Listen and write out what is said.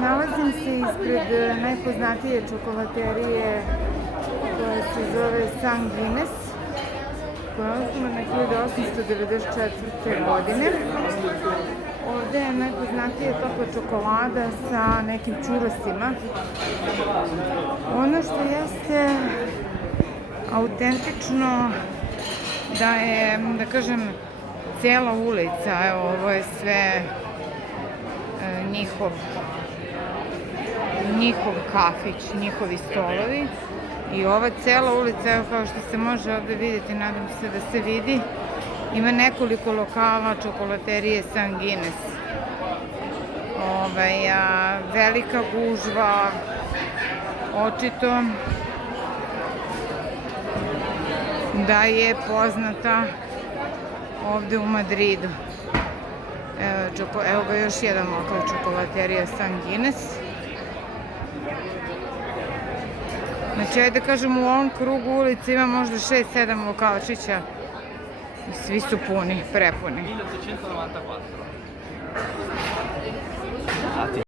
Nalazim se ispred najpoznatije čokolaterije koja se zove San Guinness, koja je osnovana 1894. godine. Ovde je najpoznatija topla čokolada sa nekim čurosima. Ono što jeste autentično da je, da kažem, cela ulica, evo ovo je sve njihov kafić, njihovi stolovi i ova cela ulica, evo kao što se može ovde vidjeti, nadam se da se vidi, ima nekoliko lokala čokolaterije San Guinness. Velika gužva, očito da je poznata ovde u Madridu. Evo ga još jedan lokal čokolaterija San Guinness. Znači, ajde da kažem, u ovom krugu ulice ima možda 6-7 lokalčića i svi su puni, prepuni.